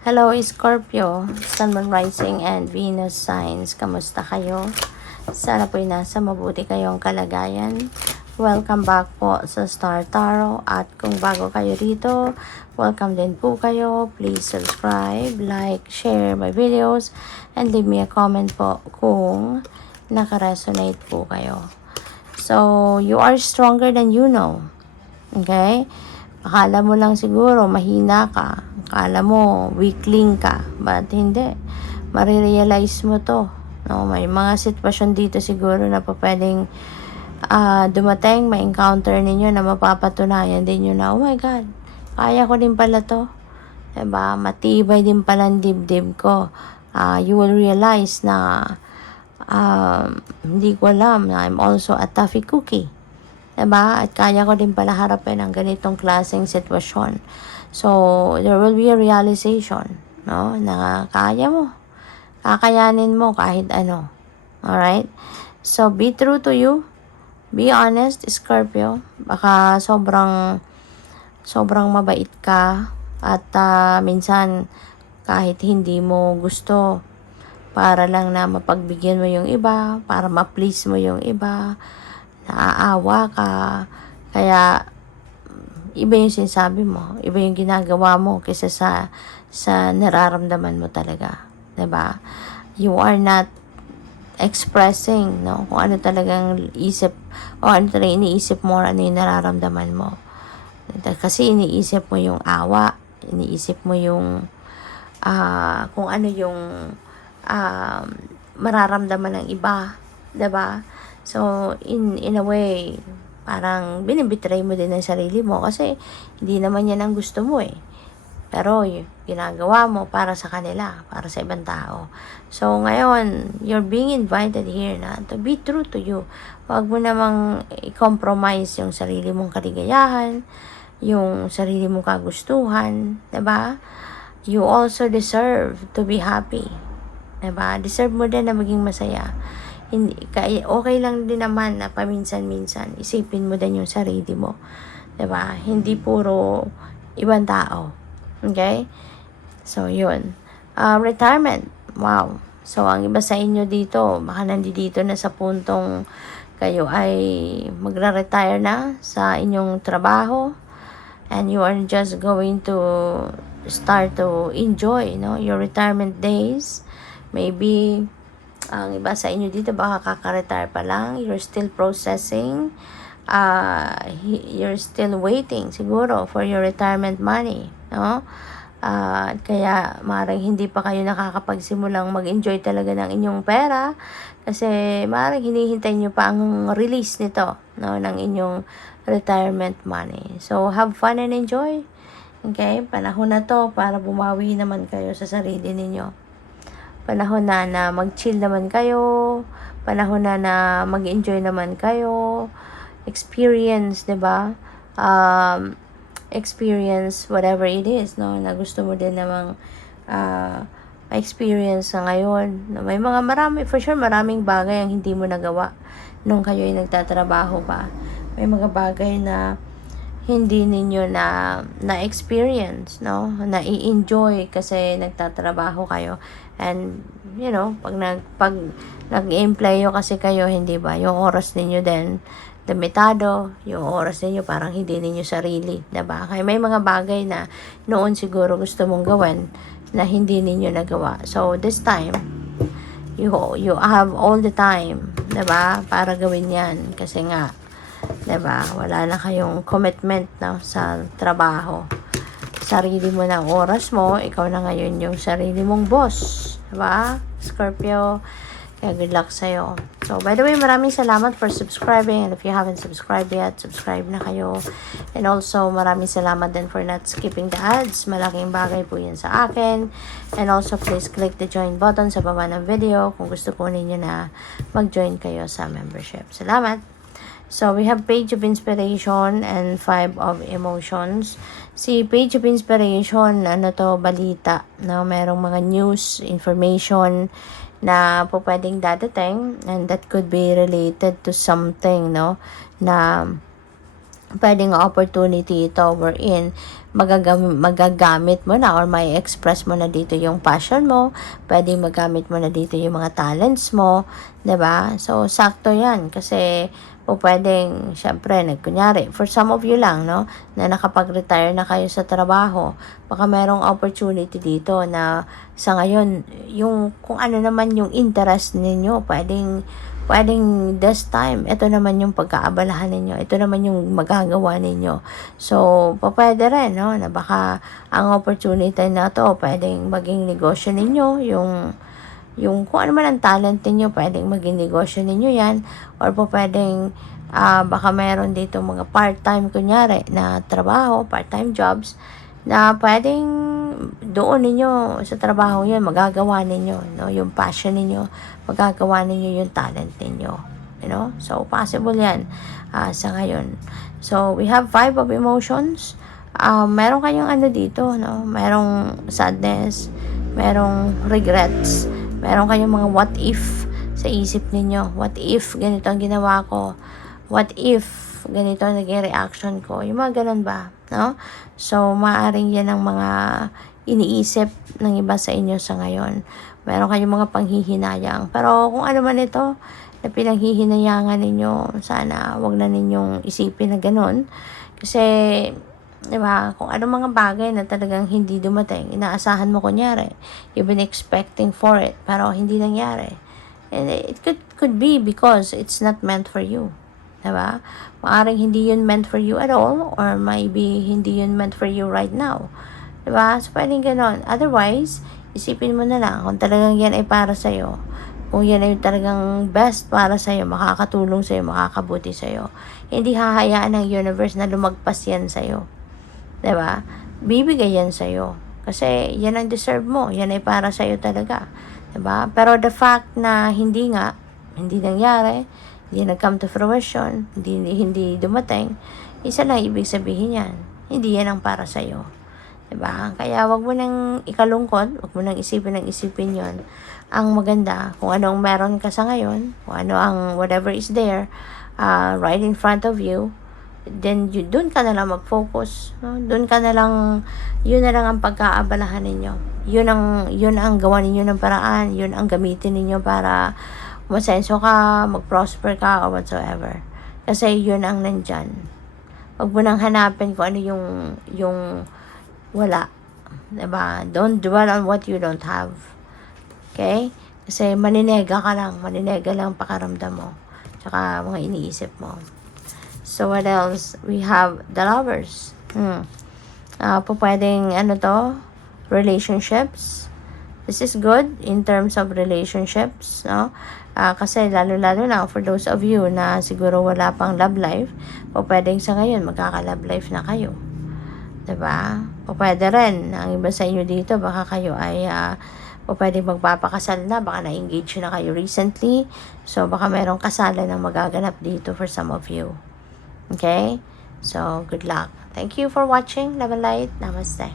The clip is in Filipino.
Hello Scorpio, Sun, Moon, Rising, and Venus signs. Kamusta kayo? Sana po'y nasa mabuti kayong kalagayan. Welcome back po sa Star Tarot. At kung bago kayo dito, welcome din po kayo. Please subscribe, like, share my videos, and leave me a comment po kung nakaresonate po kayo. So, you are stronger than you know. Okay? Akala mo lang siguro mahina ka. Akala mo weakling ka. But hindi. Marirealize mo to. No? May mga sitwasyon dito siguro na pa pwedeng dumating, ma-encounter ninyo na mapapatunayan din nyo na, oh my God, kaya ko din pala to. Diba? Matibay din pala ang dibdib ko. You will realize na hindi ko alam na I'm also a toughy cookie. Diba? At kaya ko din pala harapin ang ganitong klaseng sitwasyon. So, there will be a realization, no? Na kaya mo. Kakayanin mo kahit ano. Alright? So, be true to you. Be honest, Scorpio. Baka sobrang mabait ka. At minsan, kahit hindi mo gusto, para lang na mapagbigyan mo yung iba, para ma-please mo yung iba, naaawa ka, kaya iba yung sinasabi mo, iba yung ginagawa mo kaysa sa nararamdaman mo talaga, 'di ba? You are not expressing, no, kung ano talagang isip o ano talagang iniisip mo, ano yung nararamdaman mo. Kasi iniisip mo yung awa, iniisip mo yung kung ano yung mararamdaman ng iba, 'di ba? So, in a way, parang binibitray mo din ang sarili mo kasi hindi naman yan ang gusto mo eh. Pero, ginagawa mo para sa kanila, para sa ibang tao. So, ngayon, you're being invited here na to be true to you. Huwag mo namang i-compromise yung sarili mong kaligayahan, yung sarili mong kagustuhan, 'di ba? You also deserve to be happy. 'Di ba? Deserve mo din na maging masaya. Hindi, okay lang din naman na paminsan-minsan isipin mo din yung sarili mo. 'Di ba? Hindi puro ibang tao. Okay? So, yun. Retirement. Wow. So, ang iba sa inyo dito, baka nandito na sa puntong kayo ay magra-retire na sa inyong trabaho and you are just going to start to enjoy, no, your retirement days. Maybe ang iba sa inyo dito baka kaka-retire pa lang, you're still processing, you're still waiting siguro for your retirement money, no? Kaya maaaring hindi pa kayo nakakapagsimulang mag-enjoy talaga ng inyong pera kasi maaaring hinihintay nyo pa ang release nito, no, ng inyong retirement money. So, have fun and enjoy. Okay? Panahon na to para bumawi naman kayo sa sarili ninyo. Panahon na mag-chill naman kayo. Panahon na mag-enjoy naman kayo. Experience, 'di ba? Experience whatever it is, no, na gusto mo din namang experience sa ngayon. May for sure maraming bagay ang hindi mo nagawa nung kayo ay nagtatrabaho pa. May mga bagay na hindi ninyo na-experience, no? Na-i-enjoy kasi nagtatrabaho kayo. And, you know, pag nag-employo kasi kayo, hindi ba? Yung oras ninyo din, limitado. Yung oras ninyo parang hindi ninyo sarili, diba? Kaya may mga bagay na noon siguro gusto mong gawin na hindi ninyo nagawa. So, this time, you have all the time, diba? Para gawin yan. Kasi nga, diba? Wala na kayong commitment, no, sa trabaho. Sarili mo na oras mo, ikaw na ngayon yung sarili mong boss. Diba? Scorpio, kaya good luck sa'yo. So, by the way, maraming salamat for subscribing. And if you haven't subscribed yet, subscribe na kayo. And also, maraming salamat din for not skipping the ads. Malaking bagay po yan sa akin. And also, please click the join button sa baba ng video kung gusto po ninyo na mag-join kayo sa membership. Salamat! So, we have Page of Inspiration and Five of Emotions. Si Page of Inspiration, ano to, balita, no? Merong mga news, information na po pwedeng dadating and that could be related to something, no? Na pwedeng opportunity ito wherein magagamit mo na or may express mo na dito yung passion mo, pwedeng magamit mo na dito yung mga talents mo, 'di ba? So sakto 'yan kasi pwedeng syempre kunyari for some of you lang no na nakapag-retire na kayo sa trabaho, baka merong opportunity dito na sa ngayon yung kung ano naman yung interest ninyo, pwedeng this time, ito naman yung pagkaabalahan ninyo, ito naman yung magagawa ninyo. So, pwede rin, no, na baka ang opportunity na to, pwedeng maging negosyo ninyo, yung kung ano man ang talent ninyo, pwedeng maging negosyo ninyo yan, or pwedeng, baka meron dito mga part-time, kunyari, na trabaho, part-time jobs, na pwedeng doon ninyo sa trabaho yun, magagawa ninyo, no, yung passion ninyo, magagawa ninyo yung talent ninyo, you know, so possible yan sa ngayon. So we have 5 of emotions. Meron kayong ano dito, no, merong sadness, merong regrets, meron kayong mga what if sa isip ninyo. What if ganito ang ginawa ko, what if ganito ang naging reaction ko, yung mga ganun ba, no? So maaring yan ang mga iniisip ng iba sa inyo sa ngayon. Meron kayong mga panghihinayang, pero kung ano man ito na pinaghihinayangan ninyo, sana wag na ninyong isipin na ganun, kasi diba, kung ano mga bagay na talagang hindi dumating, inaasahan mo kunyari, you've been expecting for it, pero hindi nangyari, and it could be because it's not meant for you. Diba? Maaring hindi yun meant for you at all, or maybe hindi yun meant for you right now. Diba? So, pwedeng ganon. Otherwise, isipin mo na lang kung talagang yan ay para sa'yo. Kung yan ay talagang best para sa'yo, makakatulong sa'yo, makakabuti sa'yo. Hindi hahayaan ng universe na lumagpas yan sa'yo. Diba? Bibigay yan sa'yo. Kasi yan ang deserve mo. Yan ay para sa'yo talaga. Diba? Pero the fact na hindi nangyari, hindi nag-come to fruition, hindi dumating, isa lang ibig sabihin yan. Hindi yan ang para sa'yo. Diba? Kaya wag mo nang ikalungkot, wag mo nang isipin yon. Ang maganda, kung anong meron ka sa ngayon, kung ano ang whatever is there, right in front of you, then doon ka na lang mag-focus. No? Doon ka na lang, yun na lang ang pagkaabalahan ninyo. Yun ang gawa ninyo ng paraan, yun ang gamitin ninyo para masenso ka, mag-prosper ka, or whatsoever. Kasi yun ang nandyan. Huwag mo nang hanapin kung ano yung wala. Diba? Don't dwell on what you don't have. Okay? Kasi maninega lang pakaramdam mo. Tsaka mga iniisip mo. So, what else? We have the lovers. Pwedeng, relationships. This is good in terms of relationships, no? Kasi lalo-lalo na for those of you na siguro wala pang love life, pwedeng sa ngayon magkaka-love life na kayo. Diba? Pwede rin, ang iba sa inyo dito, baka kayo ay pwedeng magpapakasal na, baka na-engage na kayo recently, so baka merong kasalan na magaganap dito for some of you. Okay? So, good luck. Thank you for watching. Love and light. Namaste.